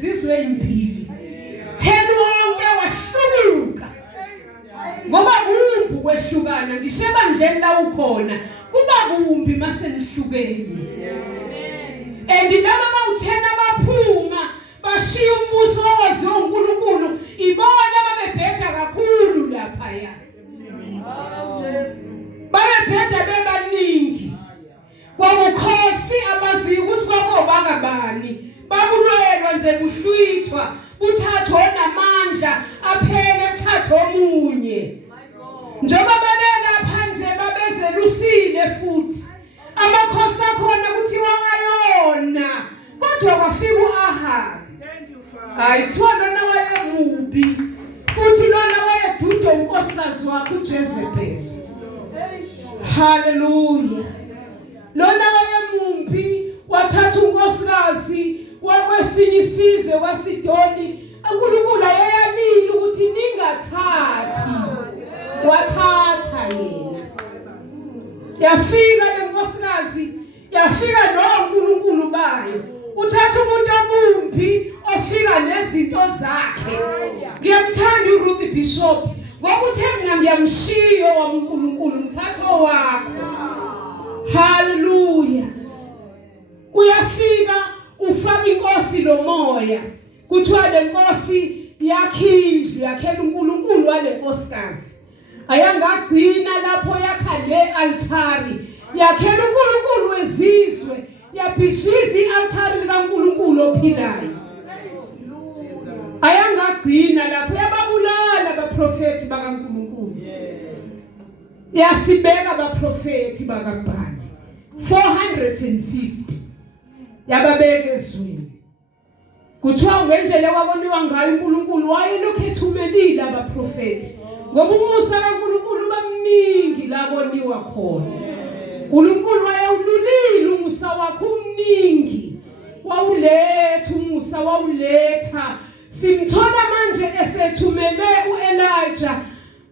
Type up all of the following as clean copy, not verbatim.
izizwe ezimbili 10 wonke wahlubuka ngoba kumbi kwehlukana ngisheba nje la ukhona kuba kumbi mase nihlukene laba bawu10 abaphuma bashiya umbuso owaziwa uNkulunkulu ibona babebheda kakhulu lapha ya babebheda bebaningi kwabukhosi abaziyo ukuthi kwakobanga bani babulwelwa nje buhlwithwa uthatho namandla aphele uthatho omunye njengoba belapha nje babezelusile futhi amakhosi akhona kuthiwa ayona kodwa kwafika uAhabi ayithiwa lona wayemubi futhi lona wayeduda unkosikazi wakhe uJezebeli haleluya lona wayemumbi wathatha unkosikazi wakwesinye isizwe kwaSidoni uNkulunkulu ayeyalila ukuthi ningathathi wathatha yena yafika lenkosikazi yafika noNkulunkulu bayo uthatha umuntu omumbi ofika nezinto zakhe ngiyamthanda uRuth Bishop ngoba uthe mina ngiyamshiyo waNkulunkulu umthatho wakho haleluya uyafika ufaka inkosi lomoya kuthiwa lenkosi yakhindlu yakhela uNkulunkulu walenkosikazi ayangagcina lapho yakha le altari yakhela uNkulunkulu wezizwe yabhidliza ialtari kaNkulunkulu ophilayo ayangagcina lapho yababulala abaprofeti bakaNkulunkulu yasibeka abaprofeti bakaBhali 450 yababeka ezweni kuthiwa ngendlela kwaboniwa ngayo uNkulunkulu wayelokhu ethumelile abaprofeti ngoba umusa kaNkulunkulu bamningi la boniwa khona uNkulunkulu wayewululile umusa wakhe umningi wawuletha umusa wawuletha simthola manje esethumele uElijah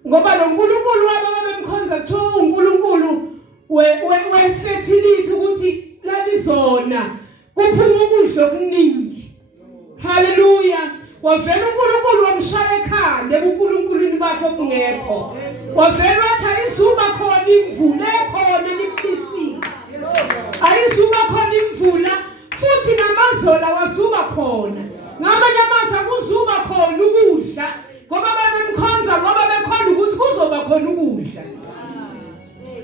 ngoba lo uNkulunkulu wababemkhonza kuthiwa uNkulunkulu wefertility ukuthi lalizona kuphuma ukudla okuningi haleluya wavela uNkulunkulu wamshaya ekhanda uNkulunkulwini bakhe okungekho wavela wathi ayizuba khona imvula ekhona libisile ayizuba khona imvula futhi namazola wazuba khona ngamanye amazwi akuzuba khona ukudla ngoba babemkhonza ngoba bekhona ukuthi kuzoba khona ukudla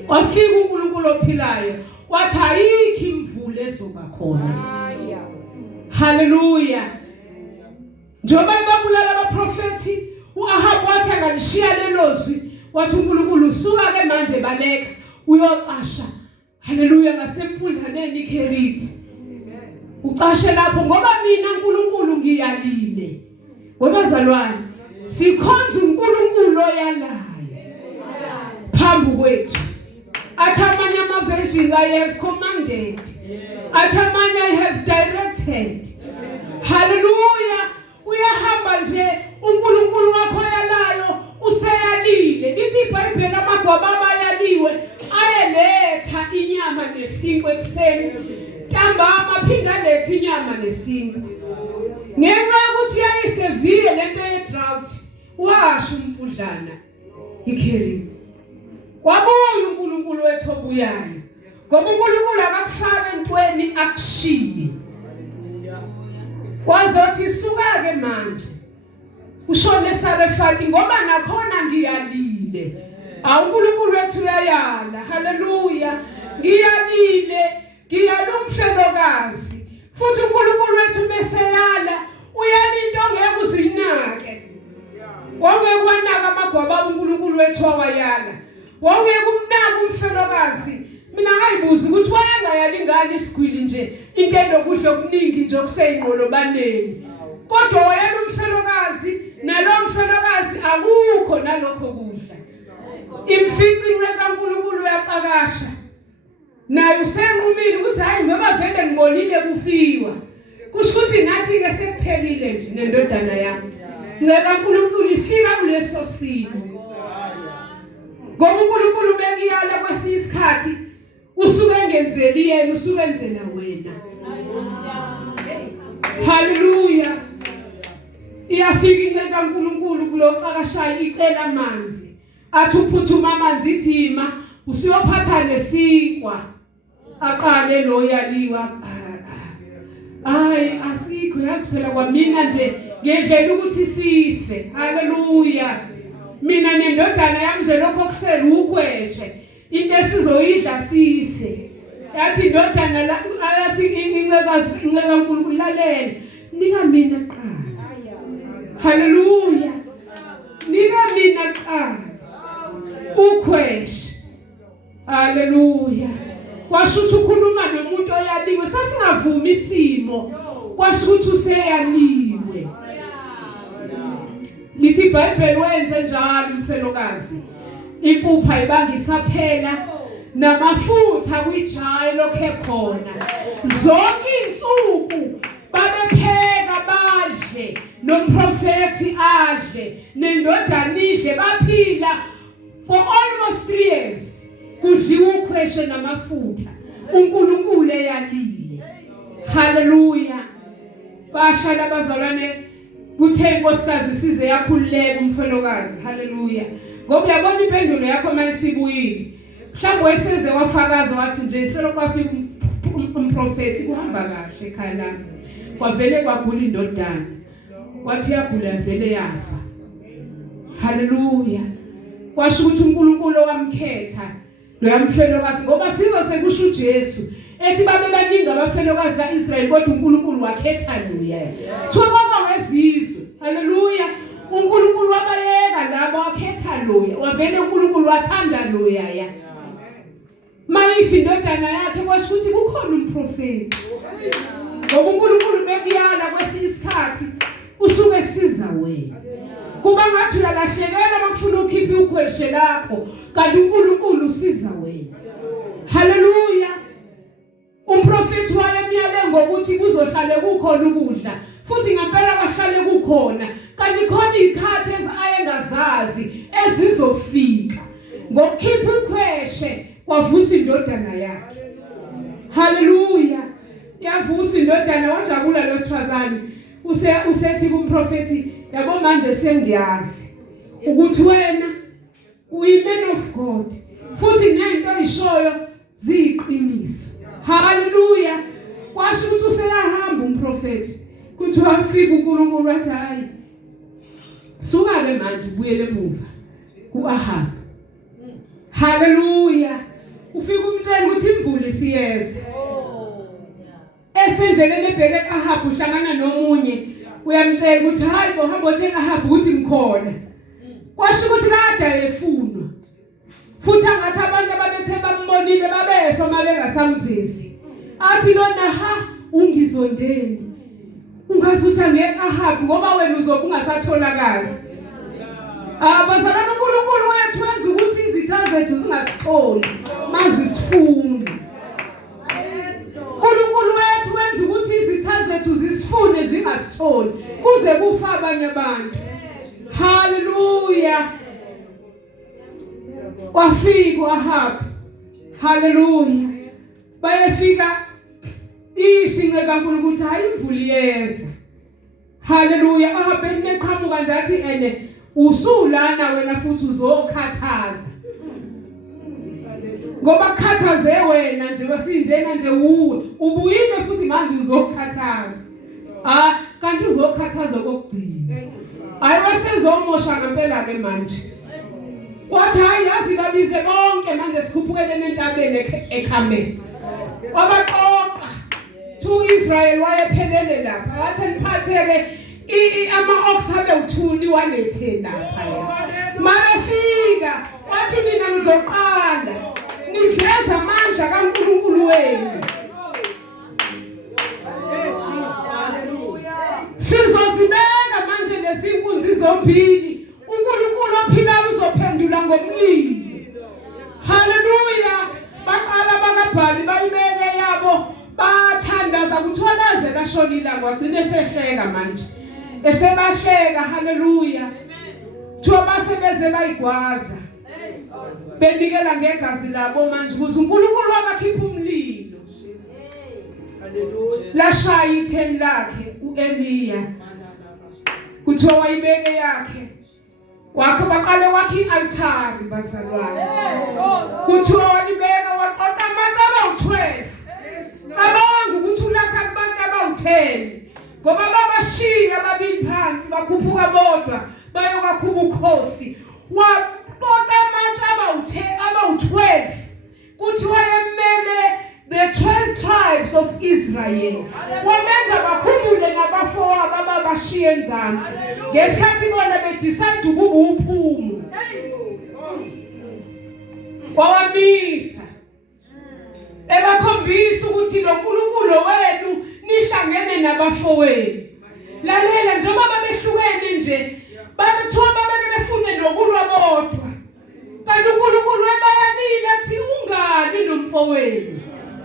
wafika uNkulunkulu ophilayo wathi ayikho imvula ezoba khona haleluya njengoba babulala abaprofeti uAhabi wathi angalishiya lelozwi wathi uNkulunkulu suka ke manje baleka uyocasha haleluya ngasempulaneni iKheriti ucashe lapho ngoba mina uNkulunkulu ngiyalile webazalwane sikhonza uNkulunkulu oyalayo phambi kwethu athamanye amaversion I have commanded athamanye I have directed haleluya uyahamba nje uNkulunkulu wakho oyalayo useyalile lithi iBhayibheli amagwaba abayaliwe ayeletha inyama nesinkwa ekseni ntambama phinda letha inyama nesinkwa ngenxa ukuthi yayisevile lento ye-drought washo umpudlana iKheriti wabuya uNkulunkulu wethu obuyayo ngoba uNkulunkulu akakufaka entweni akushiye wazothi suka ke manje ushone eSarefati ngoba nakhona ngiyalile uNkulunkulu wethu uyayala haleluya ngiyalile ngiyalumfelokazi futhi uNkulunkulu wethu meseyala uyalinto ongeke uzuyinake wongeke kwanaka amagwaba uNkulunkulu wethu awayala wongeke kumnaka umfelokazi mina ngayibuza ukuthi wayengayali ngani isigwili nje into enokudla okuningi nje okuseyinqolo baneni kodwa wayela umfelokazi nalomfelokazi akukho nalokho kudla imficince kaNkulunkulu uyacakasha naye usenqumile ukuthi hayi ngoba vele ngibonile kufiwa kusho ukuthi nathi ke sekuphelile nje nendodana yami ncela uNkulunkulu ifika kuleso simo ngoba uNkulunkulu bekiyala kwesisikhathi usuke engenzeli yena usuke enzela wena haleluya iyafika inceke kaNkulunkulu kulocakashaya icela amanzi athi uphuthuma amanzi ithima usiyophatha nesinkwa aqale lo yaliwa hayi asikho yazi phela kwamina nje ngedlela ukuthi sife haleluya mina nendodana yami nje lokho kuthela ukweshe into esizoyidla sife yathi indodana la ayathi inceka kaNkulunkulu lalela nika mina qala haleluya nika mina qala ukweshe haleluya kwashuthi ukhuluma nomuntu oyaliwe sasingavumi isimo kwashuthi useyaliwe lithi iBhayibheli wenze njalo mfelokazi impupha ibangisa phela namafutha kwijayi lokhe khona zonke insuku babepheka badle nomprofeti adle nendodana idle baphila for almost 3 years kudliwa ukhweshe namafutha uNkulunkulu eyalile haleluya bahlala bazalwane kuthe inkosikazi size yakhululeka umfelokazi haleluya ngoba uyabona impendulo yakho mayisibuyile mhlawumbe wayeseze wafakaza wathi nje selokwafika umprofeti kuhamba kahle ekhaya lami kwavele kwagula indodana wathi yagula vele yafa haleluya kwasho ukuthi uNkulunkulu wamkhetha lo yamfelokazi ngoba sizo sekusho uJesu ethi babe baningi abafelokazi kaIsrayeli kodwa uNkulunkulu wakhetha loya thokoma wezizwe haleluya uNkulunkulu wabayeka labo wakhetha loya wavele uNkulunkulu wathanda loya ya mayifi indodana yakhe kwasho ukuthi kukhona umprofeti ngoba uNkulunkulu bekuyala kwesinye isikhathi usuke siza wena kuba ngathi uyalahlekela makufuna ukhiphe ukhweshe lakho kanti uNkulunkulu usiza wena haleluya umprofeti wayemyale ngokuthi kuzohlale kukhona ukudla futhi ngempela kwahlale kukhona kanti khona izikhathi ayengazazi ezizofika ngokukhipha ukhweshe kwavusa indodana yakhe haleluya yavusa indodana wajabula lo sifazane usethi kumprofeti yabo manje sengiyazi ukuthi wena uyi-man of God futhi nento oyishoyo ziyiqiniso haleluya kwasho ukuthi useyahamba umprofeti kuthi wafika uNkulunkulu wathi hayi suka-ke manje ubuyele emuva ku-Ahabi haleluya ufika umtshela ukuthi imvula isiyeza esendleleni ebheke ku-Ahabi uhlangana nomunye uyamtshela ukuthi hayi bohamba otshela Ahabi ukuthi ngikhona kwasho ukuthi kade efunwa futhi angathi abantu ababethe bambonile babefa mabengasamvezi athi lona ha ungizondeni ungazi ukuthi angeke Ahabi ngoba wena uzobe ungasatholakala bazalana uNkulunkulu wethu wenza ukuthi izitha zethu zingasitholi mazisifuna uNkulunkulu wethu wenza ukuthi izitha zethu zisifune zingasitholi kuze kufa abanye abantu haleluya wafika uAhabi haleluya bayefika ishinqe kaNkulunkulu ukuthi hayi imvula iyeza haleluya Ahabi neqhamuka nje athi ene usulana wena futhi uzokhathaza ngoba khathaze wena nje wasinjena nje uwe ubuyile futhi manje uzokhathaza kanti uzokhathaza kokugcina hayi wasezomosha ngempela ke manje wathi hayi yazi babize bonke manje sikhuphukele nentabeni eKhameli wabaqoqa to Israel wayephelele lapha wathi niphatheke ama-ox abe uthuli walethe lapha marefika wathi mina ngizoqala niveza amandla kaNkulunkulu wenu sizozibeka manje lezinkunzi zombili uNkulunkulu ophilayo uzophendula ngomlilo haleluya baqala bakabhali bayibeke yabo bathandaza kuthwalaze lashonila kwagcine sehleka manje esebahleka haleluya thiwa basebeze bayigwaza benikela ngegazi labo manje ukuze uNkulunkulu wabakhipha umlilo haleluya lashaya itheni lakhe uEliya kuthiwa wayibeke yakhe wakhe baqale wakhe i-altari bazalwane kuthiwa walibeka waqoqa amacaba u-12 cabanga ukuthi ulapha kubantu abawu-10 ngoba babashiya ababili phansi bakhuphuka bodwa bayokakhupha ukhosi waqoqa amacaba abawu-12 kuthi wayemele the 12 tribes of Israel wamenza bakhumbule nabafowabo ababashiya enzansi ngesikhathi bona bedecide ukuba uphumo wawamisa ebakhombisa ukuthi lo nkulunkulu wenu nihlangene nabafowenu lalela njengoba babehlukene nje babethiwa babeke befune nokulwa bodwa kanti uNkulunkulu ebayanile athi ungani nomfowenu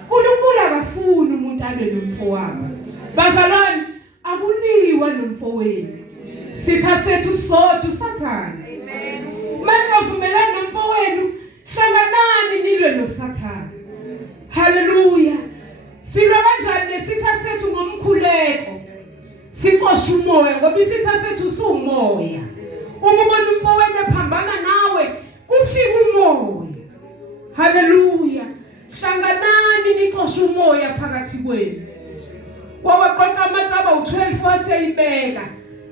uNkulunkulu akafuni umuntu abe nomfowabo bazalwane akuliwa nomfowenu sitha sethu sodwa uSathane amen manje uvumelana nomfowenu hlanganani nilwe noSathane haleluya silwa kanjani nesitha sethu ngomkhuleko siqosha umoya ngoba isitha sethu usumoya uma ubona umfowenu ephambana nawe kufika umoya haleluya hlanganani niqosha umoya phakathi kwenu wawaqoqa amacaba u-12 waseyibeka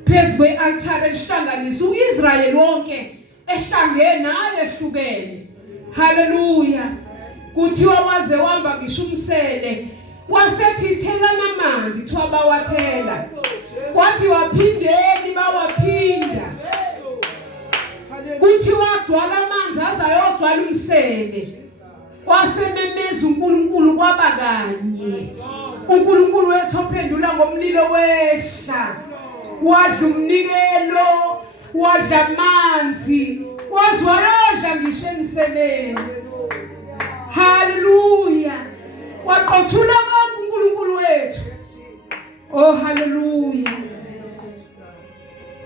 phezu kwe-altare ehlanganisa u-Israyeli wonke ehlangene naye ehlukene haleluya kuthiwa waze wamba ngisho umsele wasethi thelana amanzi kuthiwa bawathela wathi waphindeni bawaphinda kuthiwa gwala amanzi azayogcwala umsele wasememeza uNkulunkulu kwaba kanye uNkulunkulu wethu ophendula ngomlilo wehla wadla umnikelo wadla amanzi wazwayodla ngisho emseleni haleluya waqothula konke uNkulunkulu wethu oh haleluya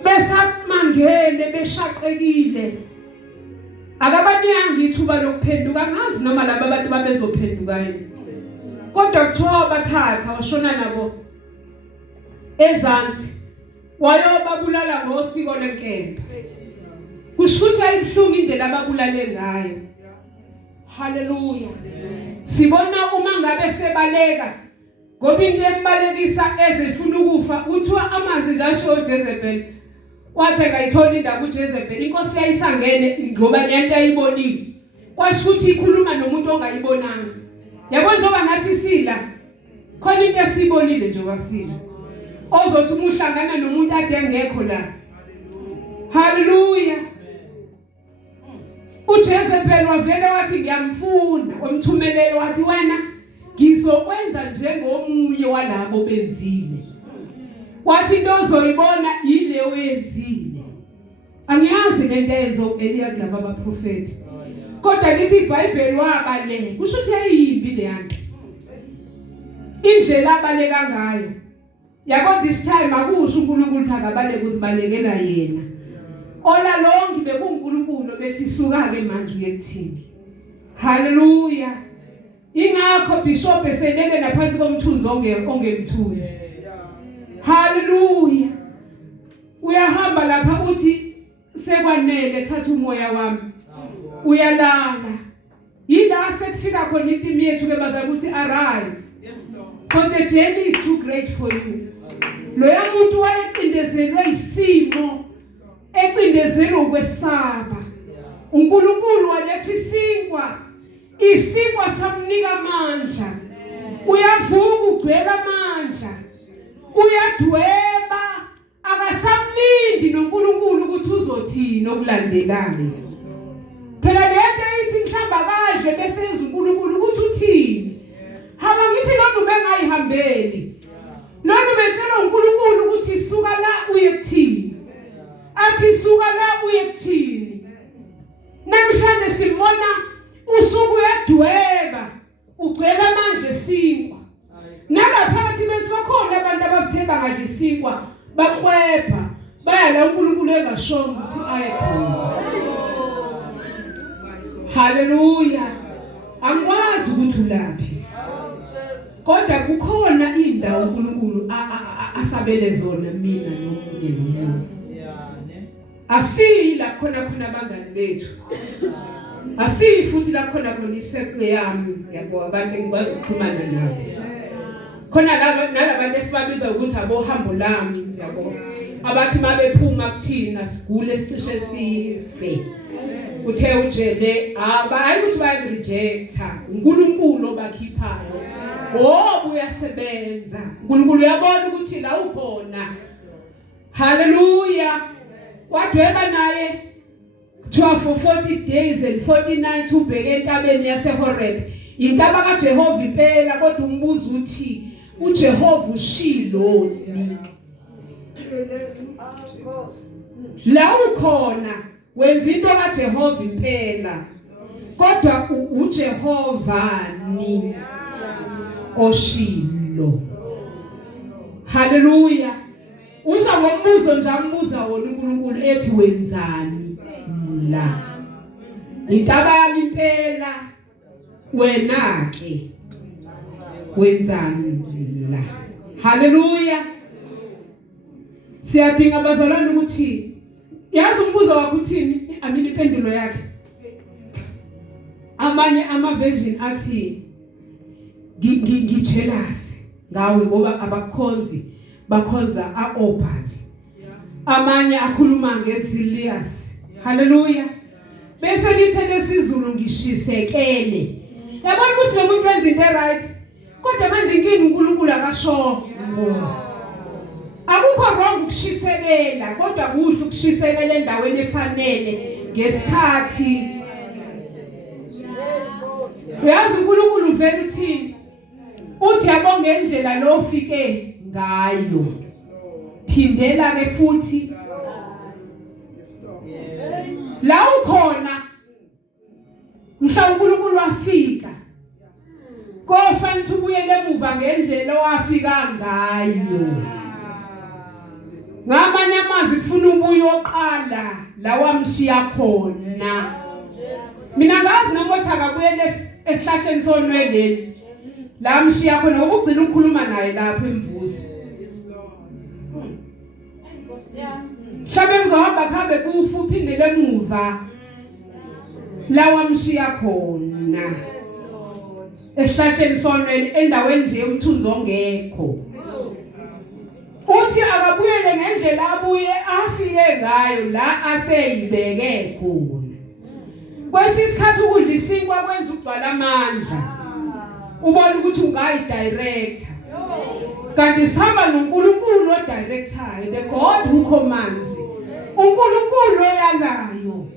besamangele beshaqekile akabanyangi ithuba lokuphenduka ngazi noma laba abantu babezophenduka yini kodwa kuthiwa bathatha washona nabo ezansi wayobabulala ngosiko lenkemba kushusha ibhlungu indlela ababulale ngayo haleluya sibona uma ngabe sebaleka ngoba into embalekisa ezifuna ukufa kuthiwa amazwi kasho Jezebel wathi ngayithola indaba uJezebel inkosi yayisangene ngoba lento ayibonile kwasho ukuthi ikhuluma nomuntu ongayibonanga yabo njengoba nathi sila khona into esibonile njengoba sila ozothi umuhlangana nomuntu ade engekho la haleluya uJezebel wavele wathi ngiyamfuna wamthumelele wathi wena ngizokwenza njengomunye walabo benzile wathi into ozoyibona yile oyenzile angiyazi lento enzo Eliya kulaba abaprofeti kodwa lithi iBhayibheli wabaleka kusho ukuthi ayimbi le yanto indlela abaleka ngayo yabo this time akusho uNkulunkulu ukuthi akabaleke uzibalekela yena ola lonke bekuNkulunkulu bethi suka ke manje uyekuthini haleluya ingakho bishop eselele naphansi komthunzi ongemthunzi haleluya uyahamba lapha uthi sekwanele thatha umoya wami uyalala yila sekufika khona intimi yethu ke baza ukuthi arise for the journey is too great for you loya muntu wayecindezelwe isimo ecindezelwe ukwesaba uNkulunkulu waletha isinkwa samnika amandla uyavuka ugcwele amandla uyadweba akasamlindi noNkulunkulu ukuthi uzothini okulandekayo phela lento ithi mhlamba kadle bese uNkulunkulu ukuthi uthini haba ngithi lo bengayihambeli noma betshela uNkulunkulu ukuthi suka la uyekuthini athi suka la uyekuthini namhlanje simona usuku uyadweba ugcwele amandla esinkwa nabaphakathi bethu bakhona abantu abathemba ngadla isinkwa bakhwepha baya la uNkulunkulu engashongo ukuthi ayekhona haleluya angikwazi ukuthi ulaphi kodwa kukhona indawo uNkulunkulu asabele zona mina Asiyi la khona abangani bethu. Asiyi futhi la khona iseko yami yabo abantu engikwazi ukuxhumana nabo. Khona nalabantu esibabiza ukuthi abohambo lami yabo. Abathi mabephuma kuthina sigule sicishe sife. Uthe ujele hayi ukuthi baya rejecta uNkulunkulu obakhiphayo. Uyasebenza. uNkulunkulu uyabona ukuthi la ukhona. Hallelujah. Wadweba naye for 40 days and 40 nights ubheke entabeni yaseHoreb. Intaba kaJehova impela kodwa umbuzo uthi uJehova ushiloni. La ukhona wenza into kaJehova impela kodwa uJehova ni oshilo. Hallelujah. Uza ngombuzo nje ambuza wona uNkulunkulu ethi wenzani la. Intaba yami impela wena ke wenzani la. Hallelujah. Siyadinga abazalwane ukuthi yazi umbuzo wakho uthini amini impendulo yakhe. Amanye ama-version athi ngijealous ngawe ngoba abakhonzi bakhonza aOpal. Amanye akhuluma ngeZilias. Hallelujah. Bese lithe lesizulu ngishisekele. Yabona ukuthi lo muntu wenza into right. Kodwa manje inkingi uNkulunkulu akasho. Akukho wrong ukushisekela kodwa kuhle ukushisekela endaweni efanele ngesikhathi. Uyazi uNkulunkulu uvela uthini? Uthi yabo ngendlela lo ufike ngayo. Phindela ke futhi. La ukhona mhla uNkulunkulu wafika. Kofanele ubuyele emuva ngendlela owafika ngayo. Ngamanye amazwi kufuna ubuye oqala la wamshiya khona. Mina ngazi noma uthi akabuyele esihlahleni sonweleni. La mshiya khona ngoba ugcina ukukhuluma naye lapha emvusi. Mhlawumbe ngizohamba khambe kufa uphindele emuva. La wamshiya khona. Esihlahleni sonweleni endaweni nje umthunzi ongekho. Uthi akabuyele ngendlela abuye afike ngayo la aseyibeke khona. Kwesisikhathi ukudla isinkwa kwenza ukugcwala amandla. Ubona ukuthi ungayidirector. Kanti sihamba noNkulunkulu odirector, the God who commands. uNkulunkulu oyalayo.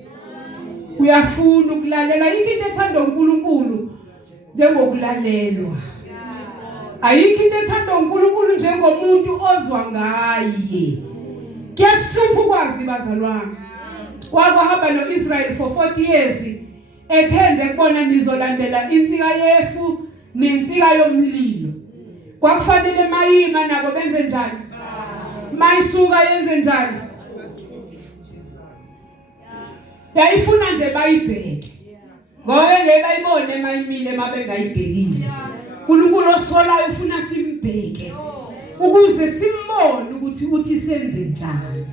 Uyafuna ukulalela into ethanda uNkulunkulu njengokulalelwa. Ayikho into ethanda uNkulunkulu njengomuntu ozwa ngaye. Kuyasihlupha ukwazi bazalwane. Kwahamba noIsrael for 40 years ethende kubona nizolandela insika yefu nensika yomlilo. Kwakufanele mayima nabo benze njani? Mayisuka yenze njani? Yayifuna nje bayibheke. Ngoba ngeke bayibone mayimile mabengayibhekile. uNkulunkulu osolayo ufuna simbheke ukuze simbone ukuthi uthi senze njani.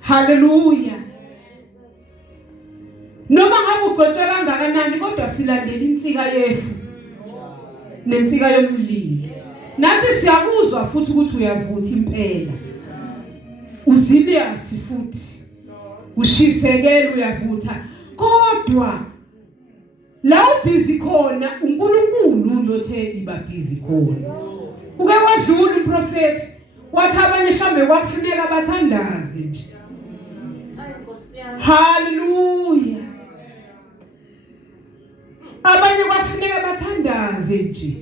Hallelujah. Noma ngabe ugcotshwe kangakanani kodwa silandela insika yefu nensika yomlilo. Nathi siyakuzwa futhi ukuthi uyavutha impela. Uzilias futhi ushisekela uyavutha kodwa la ubhizi khona uNkulunkulu lotheni babhizi khona. Uke wadlula uprofeti wathi abanye mhlambe kwakufuneka bathandaze nje. Hallelujah. Abanye kwakufuneka bathandaze nje.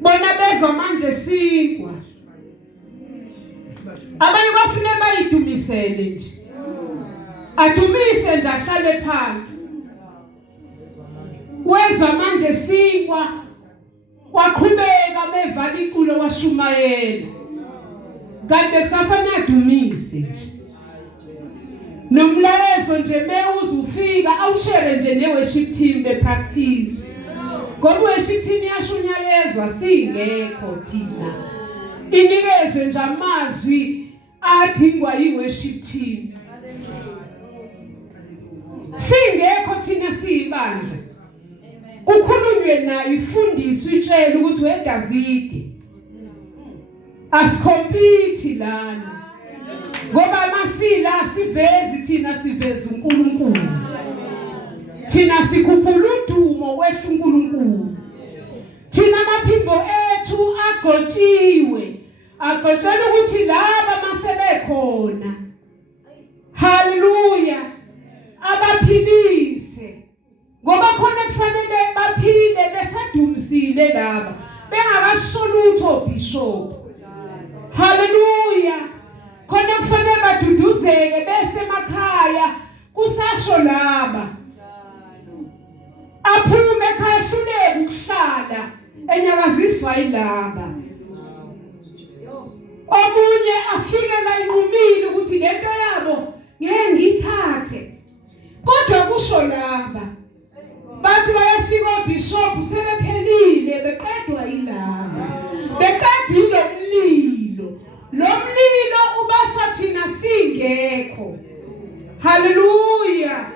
Bona bezwa manje sinkwa. Abanye kwakufuneka bayidumisele nje. Adumise nje ahlale phansi. Wezwa manje sinkwa. Waqhubeka bevala iculo washumayela. Kanti kusafanele adumise. Nomlayezo nje mewuze ufika awushare nje neworship team bepractice. Ngoba worship team yashunyayezwa singekho thina. inikezwe nje amazwi adingwa yi-worship team. Singekho thina siyibandla kukhulunywe nayo ifundiswe itshela ukuthi weDavide asikhompiti lana ngoba masila sivezi thina siveza uNkulunkulu, thina sikhuphula udumo kwehla uNkulunkulu, thina amaphimbo ethu agcotshiwe agcotshela ukuthi laba masebekhona, haleluya, abaphilise ngoba khona kufanele baphile besadumisile laba bengakasolutho bishop, haleluya, khona kufanele baduduzeke bese emakhaya kusasho laba aphume ekhaya hluleke ukuhlala enyakaziswa yilaba, omunye afike la inqumile ukuthi lento yabo ngeke ngithathe, kodwa kusho laba bathi bayafika obishop sebephelile beqedwa yilaba, beqedile umlilo, lo mlilo ubaswa thina singekho, haleluya.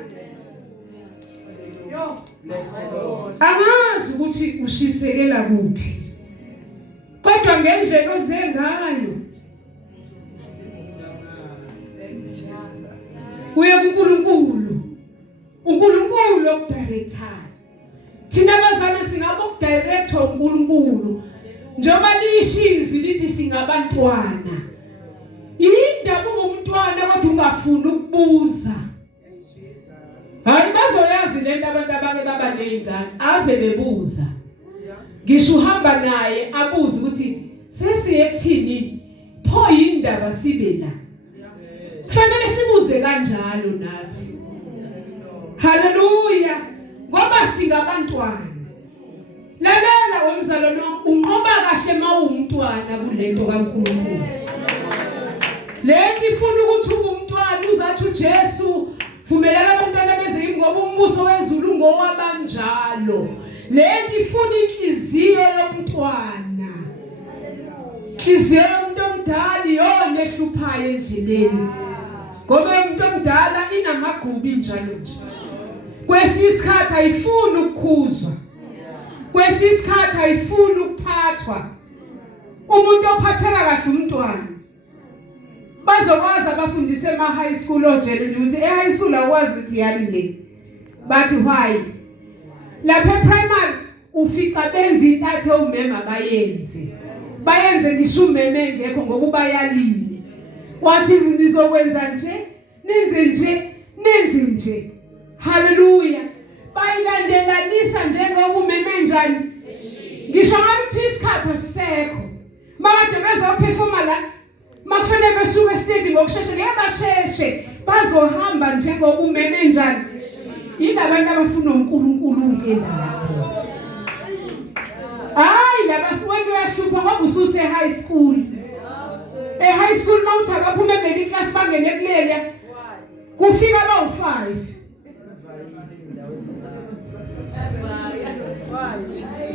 Angazi ukuthi ushisekela kuphi kodwa ngendlela ozengayo uye kuNkulunkulu, uNkulunkulu okudirector. Thina bazana singaba okudirector uNkulunkulu njengoba lishizi lithi singabantwana. Indaba ungumntwana kodwa ungafuni ukubuza. Hayi bazoyazi lento abantu abake baba nezingane ave bebuza. Ngisho uhamba naye abuza ukuthi sesiye ekuthini pho indaba sibe la. Kufanele sibuze kanjalo nathi. Haleluya. Ngoba singabantwana. Lalela womzalo lo unqoba kahle mawumntwana kulento kaNkulunkulu. Lento ifuna ukuthi ungumntwana uzathi uJesu vumelela abantwana beze ngoba umbuso wezulu ngowabanjalo. Lento ifuna inhliziyo yomntwana. Inhliziyo yomuntu omdala iyona ehluphayo endleleni. Ngoba umuntu omdala inamagqubi njalo nje. Kwesisikhathi ayifuni ukukhuzwa. Kwesisikhathi ayifuni ukuphathwa. Umuntu ophatheka kahle umntwana. Bazokwazi abafundise ema-high school ojele ukuthi e-high school akwazi ukuthi yani le. Bathi why? Lapha e-primary ufica benza into athe umema bayenze. Bayenze ngisho umeme engekho ngoba bayalini. Wathi izinto izokwenza nje, nenze nje. Haleluya. Bayilandelanisa njengoba umeme njani. Ngisho ngathi isikhathi asisekho. Manje bezophefuma la makufanele besuke estage ngokusheshsha ngiyabasheshe bazohamba njengoba umeme njani. Yilabantu abafuna uNkulunkulu ke lapho. Hayi laba siwentu yahlupha ngoba ususe high school. E-high school mawuthi akaphuma kuleli class bangene kuleli kufika abawu5.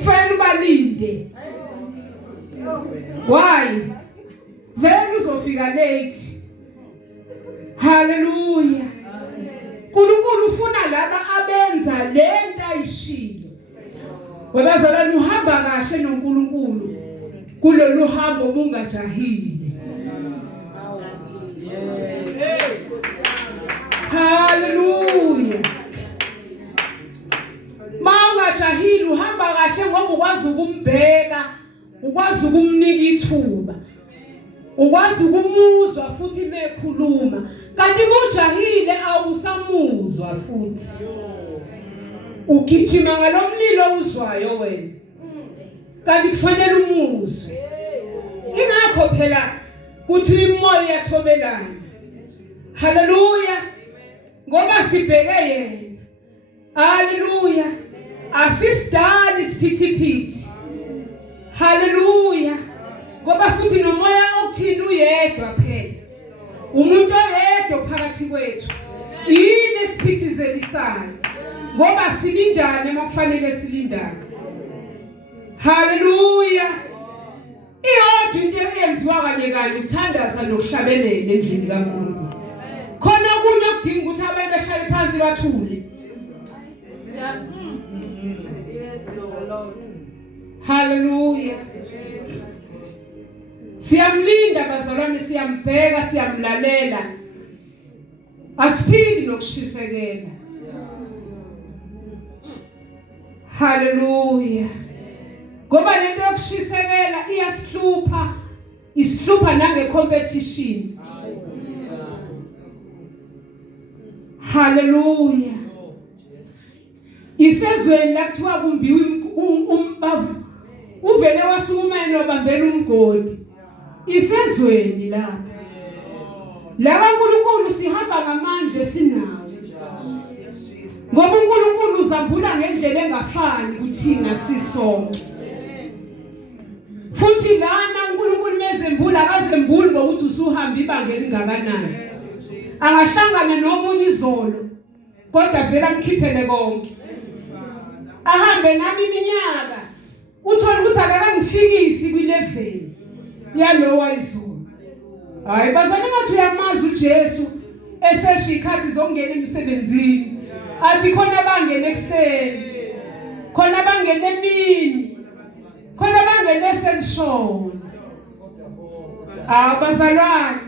Fanele balinde. Why? Vele uzofika late. Hallelujah. uNkulunkulu ufuna laba abenza lento ayishilo. Webazalwane uhamba kahle noNkulunkulu. Kulolu hambo bungajahile. Hallelujah. Mawungajahile uhamba kahle ngoba ukwazi ukumbheka, ukwazi ukumnika ithuba. Ukwazi ukumuzwa futhi mekhuluma. Kanti kujahile awusamuzwa futhi. Ugijima ngalomlilo uzwayo wena. Kanti kufanele umuzwe. Ingakho phela kuthi imoya iyathobelana. Haleluya. Ngoba sibheke yena. Haleluya. Asisidali isiphithiphithi. Haleluya. Ngoba futhi nomoya okuthina uyedwa phela. Umuntu oyedwa phakathi kwethu. Yini esiphithizelisayo. Ngoba silindane makufanele silindane. Haleluya. Iyodwa into eyenza kwenziwa kanye kanye ukuthandaza nokuhlabelela endlini kaNkulunkulu. Khona kunye okudinga ukuthi abantu behlale phansi bathule. Yes Lord. Hallelujah. Siyamlinda bazalwane, siyambheka, siyamlalela. Asiphindi nokushisekela. Hallelujah. Ngoba lento yokushisekela iyasihlupha, isihlupha nange competition. Hallelujah. Isezweni la kuthiwa kumbiwe umbavu. Uvele wasukuma obambela umgodi. Isezweni la. La kaNkulunkulu sihamba ngamandla esinawo. Ngoba uNkulunkulu uzambula ngendlela engafani kuthina sisonke. Futhi lana uNkulunkulu mezembula akazembuli ngokuthi usuhamba ibanga elingakanani. Angahlangana nomunye izolo kodwa vele amkhiphele konke. Ahambe nami iminyaka uthola ukuthi akakangifikisi kwi-level yalowa izolo. Hayi bazana ngathi uyamazi uJesu eseshikhathi zongena emsebenzini. Athi khona bangene ekseni, khona bangene emini, khona bangene eseshona. Bazalwane,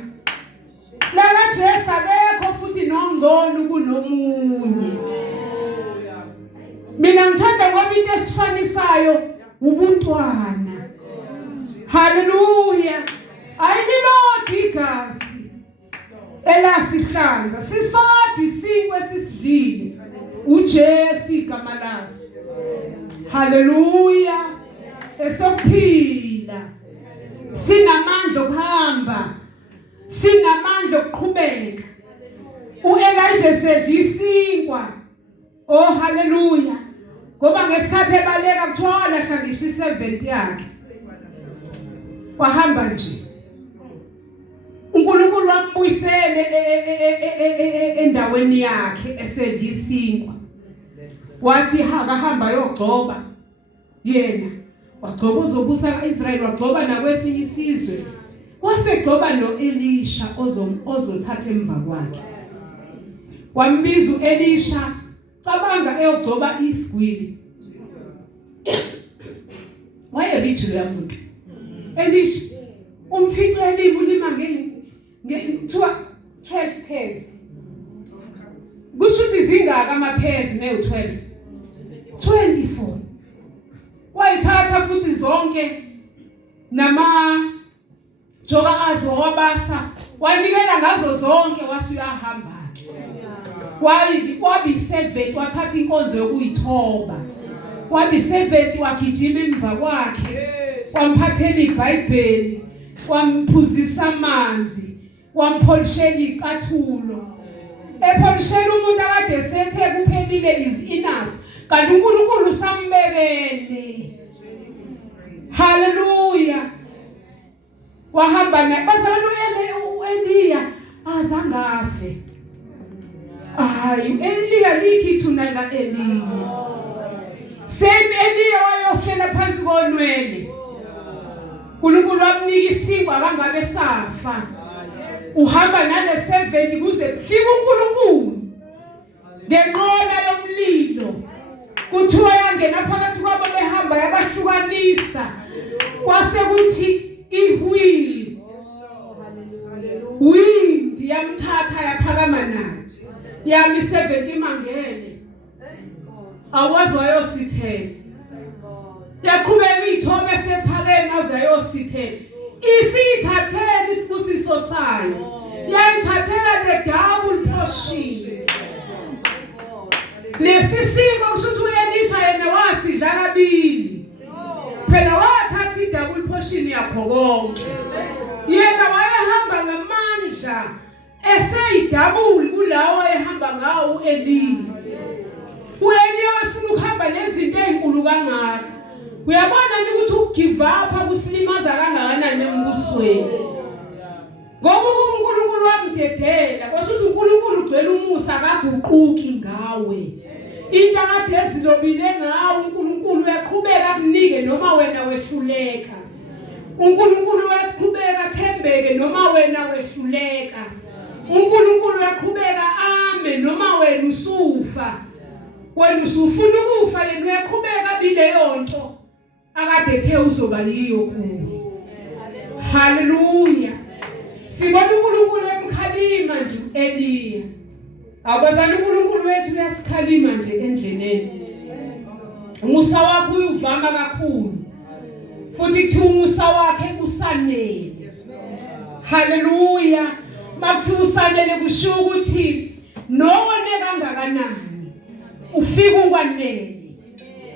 la kaJesu akekho futhi nongcono kunomunye. Mina ngithanda ngoba into esifanisayo ubuntwana. Hallelujah. Ayililodwa igazi elasihlanza, sisodwa isinkwa esisidlile, uJesu igama laso. Hallelujah. Esokuphila, sinamandla okuhamba, sinamandla okuqhubeka. uElijah sedla isinkwa. Oh hallelujah. Ngoba ngesikhathi ebaleka kuthiwa lahlangisha i-70 yakhe. Wahamba nje. uNkulunkulu wambuyisele endaweni yakhe esedla isinkwa. Wathi akahamba yogcoba yena. Wagcoba uzobusa kaIsrayeli, wagcoba nakwesinye isizwe. Wasegcoba noElisha ozothatha emva kwakhe. Wambiza uElisha, cabanga eyogcoba isigwili. Wayebithi lo muntu. Elisha umficele ulima kuthiwa 12 pairs. Kusho ukuthi zingaka ama-pairs ne-12? 24. Wayithatha futhi zonke nama-joka azo wabasa, wanikela ngazo zonke wasuyahamba. Wabi-7 wathatha inkonzo yokuyithoba. Wabi-7 wagijima emva kwakhe. Wamphathela iBhayibheli, wamphuzisa amanzi, wampholishela icathulo. Epholishela umuntu akade sethe kuphelile is enough. Kanti uNkulunkulu sambekele. Hallelujah. Wahamba naye. Bazalwane uEliya azange afe. Hayi uEliya likithuna kaEliya. Eliya wayofela phansi konwele. uNkulunkulu wamnika isinkwa akangabe safa. Uhamba nale-7 kuze kufike uNkulunkulu ngenqola yomlilo. Kuthiwa yangena phakathi kwabo behamba yabahlukanisa. Kwase kuthi ihwili. Wind yamthatha yaphakama naye. Yami 7 imangele. Awazi wayosithela. Yaqhubeka ithombe sephakeme aze ayosithela. Isithathela isibusiso sayo. Yayithathela the double portion. Lesi simo kusho ukuthi uElisha yena wasidla kabili. Phela wathatha i-double portion yakho konke. Yena wayehamba ngamandla eseyidabuli kulawo ehamba ngawo uEliya. uEliya wafuna ukuhamba nezinto ezinkulu kangaka. Uyabona ukuthi ugive up kusilimaza kangakanani embusweni. Ngoba uNkulunkulu wamdedela, kwasho ukuthi uNkulunkulu ugcwele umusa akaguquki ngawe. Into akade ezilobile ngawe uNkulunkulu uyaqhubeka akunike noma wena wehluleka. uNkulunkulu uyaqhubeka noma wena wehluleka. uNkulunkulu uyaqhubeka ame noma wena usufa. Wena usufuna ukufa yena uyaqhubeka bileyo nto akade ethe uzoba yiyo kuwe. Haleluya. Sibona uNkulunkulu emkhalima nje Eliya. Abazali uNkulunkulu wethu uyasikhalima nje endleleni. Umusa wakhe uyuvama kakhulu. Futhi kuthi umusa wakhe usanele. Haleluya. Makuthi usanele kusho ukuthi nowone kangakanani ufika ukwanele.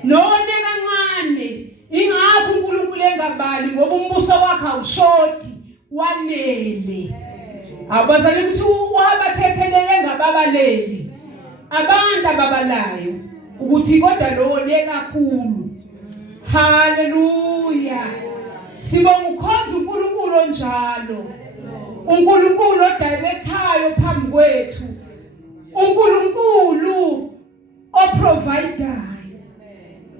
Nowone kancane ingakho uNkulunkulu engabali ngoba umbuso wakhe awushoti wanele. Abazali kuthi wabathethelele ngababaleli abantu ababalayo ukuthi kodwa lo le kakhulu. Haleluya. Sibonga ukhonza uNkulunkulu onjalo. uNkulunkulu odirectayo phambi kwethu. uNkulunkulu oprovider.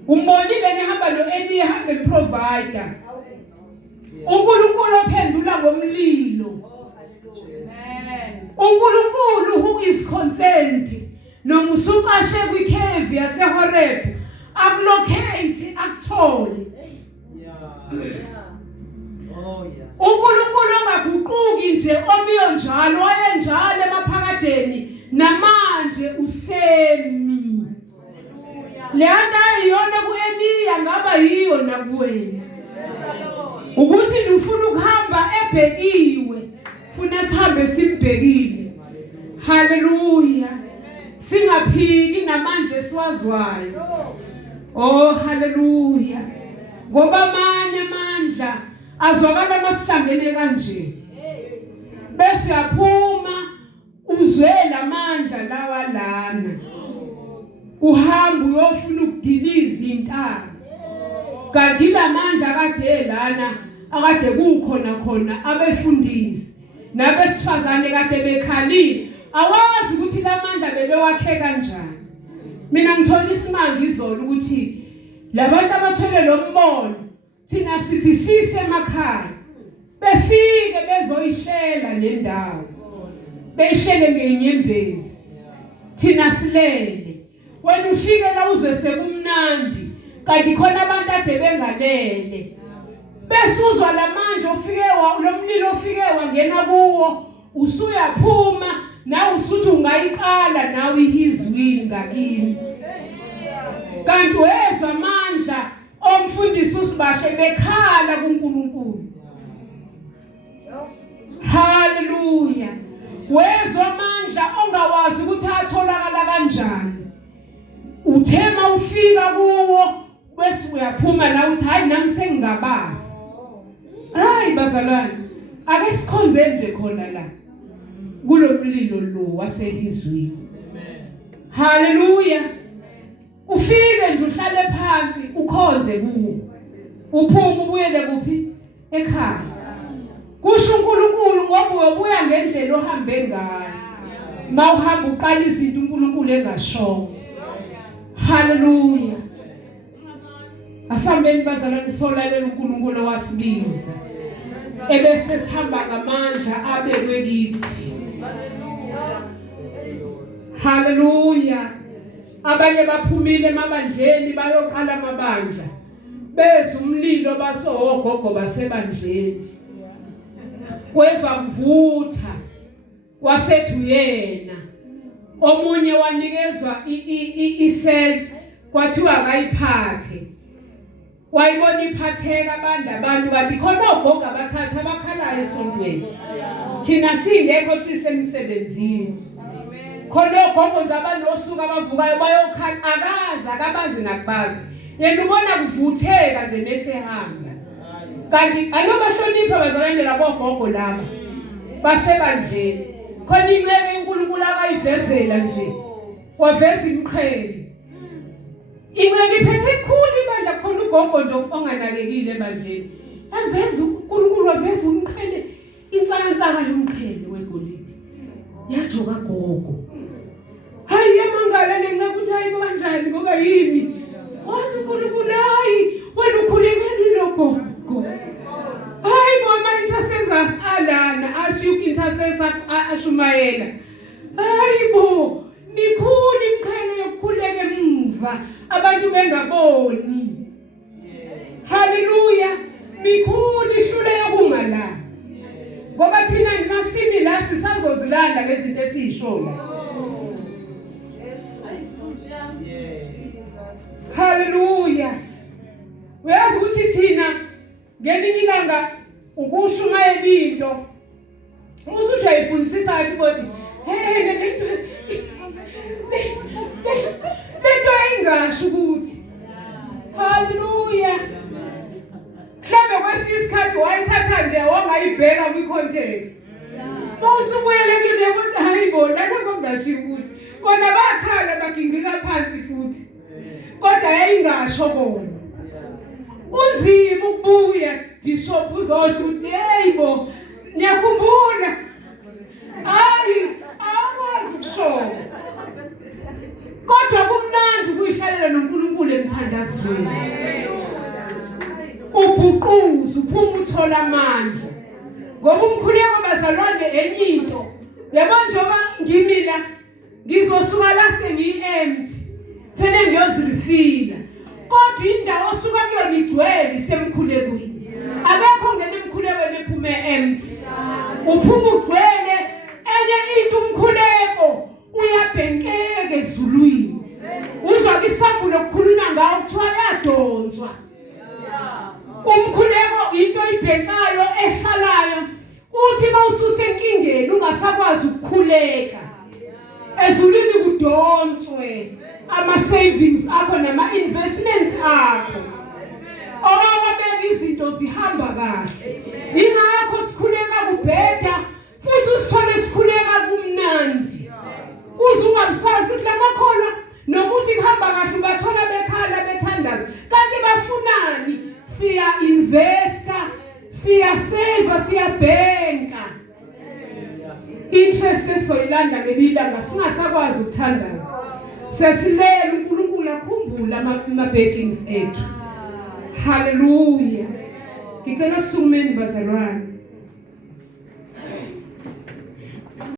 Umbonile nehamba lo Eliya hambe provider. uNkulunkulu ophendula ngomlilo. uNkulunkulu who is concerned noma usuqashe kwicave yaseHoreb akulocate akuthole. uNkulunkulu ongaguquki nje omiyo njalo wayenjalo emaphakadeni namanje usemi. Leyana iyona kuEliya ngaba yiyo nakuwena. Ukuthi ufuna ukuhamba ebhekiwe funa sihambe simbhekile. Haleluya. Singaphiki namanje esiwazwayo. Oh haleluya. Ngoba amanye amandla azwakala masihlangene kanje. Bese yaphuma uzwe lamandla lawa lana. Uhamba uyofuna ukudiliza intaba. Kanti lamandla kade lana akade kukhona abefundisi nabesifazane kade bekhalile. Awazi ukuthi lamandla bebewakhe kanjani. Mina ngithola isimanga izolo ukuthi labantu abathole lo mbono thina sithi sise emakhaya befike bezoyihlela le ndawo. Beyihlele ngenyembezi. Thina silele. Wena ufike la uzwe sekumnandi kanti khona abantu ade bengalele. Besuzwa lamandla ufike lomlilo ufike wangena kuwo usuyaphuma nawe usuthi ungayiqala nawe ihizwini ngakini. Kanti wezwa amandla omfundisi usibahle bekhala kuNkulunkulu. Haleluya. Wezwa amandla ongawazi ukuthi atholakala kanjani. Uthema ufika kuwo bese uyaphuma na uthi hayi nami sengingabazi. Hayi bazalwane ake sikhonze nje khona la kulomlilo lo wasehizwini. Haleluya. Ufike nje uhlale phansi ukhonze kuwo. Uphuma ubuyele kuphi? Ekhaya. Kusho uNkulunkulu ngoba ubuya ngendlela ohambe ngayo. Mawuhamba uqala izinto uNkulunkulu engashongo. Haleluya. Asambeni bazalwane solalela uNkulunkulu wasibiza. Ebese sihamba ngamandla abekwe kithi. Haleluya. Abanye baphumile emabandleni bayoqala amabandla. Bese umlilo basogogo basebandleni. Wezwa kuvutha wasethu yena. Omunye wanikezwa isel kwathiwa akayiphathe. Wayibona iphatheka abantu kanti khona ogogo abathatha abakhalayo esontweni. Thina singekho sisemsebenzini. Khona ogogo nje abanosuka abavukayo bayokhala akabazi nakubazi. Yena ubona kuvutheka nje bese hamba. Kanti anobahlonipha bazalwane labogogo laba. Basebandleni. Khona inceke uNkulunkulu akayivezela nje. Waveza imqhele. Ingeke iphethe ikhulu ibandla khona ugogo nje onganakekile ebandleni. Aveza uNkulunkulu waveza umqhele insansaka yomqhele wegolide. Yajoka gogo. Hayi yamangala ngenxa ukuthi hayi kanjani ngoba yini? Wathi uNkulunkulu hayi wena ukhulekile lo gogo. Hayi ngoma intsaseza alana ashumayela hayibo nikhulu imkhaya yokukhuleka emuva abantu bengaboni haleluya nikhulu ishule yokungala ngoba thina masini la sisazozilanda lezi zinto esizishola haleluya uyazi ukuthi thina ngelinye ilanga ukushumayela into umusho ayifundisisa athi bodi lento engasho ukuthi haleluya mhlambe kwesinye isikhathi wayithatha nje wangayibheka kwi-context mawusubuyele kule ukuthi hayibo lapho kongashiwo ukuthi kona bakhala bagingika phansi futhi kodwa yayingasho bona kunzima ukubuya bishop uzosho ukuthi hayibo ngiyakhumbula hayi akwazi ukusho kodwa kumnandi ukuyihlalela noNkulunkulu emthandazweni ubhuquza uphuma uthola amandla ngoba umkhuleko bazalwane enye into yabona njengoba ngimila ngizosuka la sengiyi-empty phela ngiyozirifila kodwa indawo osuka kuyona igcwele isemkhulekweni akekho ngene emkhulekweni ephume empty uphuma ugcwele enye into umkhuleko uyabhenkeka ezulwini uzwa isambulo okukhulunywa ngawo kuthiwa yadonswa umkhuleko into ibhekayo ehlalayo uthi mawususa enkingeni ungasakwazi ukukhuleka ezulwini kudonswe ama-savings akho nama-investments akho owawabeka izinto zihamba kahle yingakho sikhuleka kubheda futhi usithole sikhuleka kumnandi uze ungamsazi ukuthi lamakholwa nokuthi kuhamba kahle ubathola bekhala bethandaza kanti bafunani siya-investa siya-save siyabhenka interest esoyilanda ngelilanga singasakwazi ukuthandaza sesilela uNkulunkulu akhumbule ama-backings ethu haleluya ngicela sikumeni bazalwane